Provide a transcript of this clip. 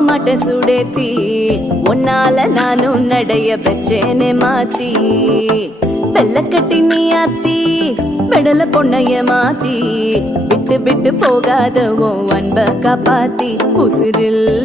மாட்ட சுடேத்தி உன்னால நானும் நடைய பெற்றேனே மாத்தி வெள்ள கட்டி நீ ஆத்தி பெடல பொண்ணைய மாத்தி விட்டு விட்டு போகாத உன் அன்ப காப்பாத்தி உசிரில்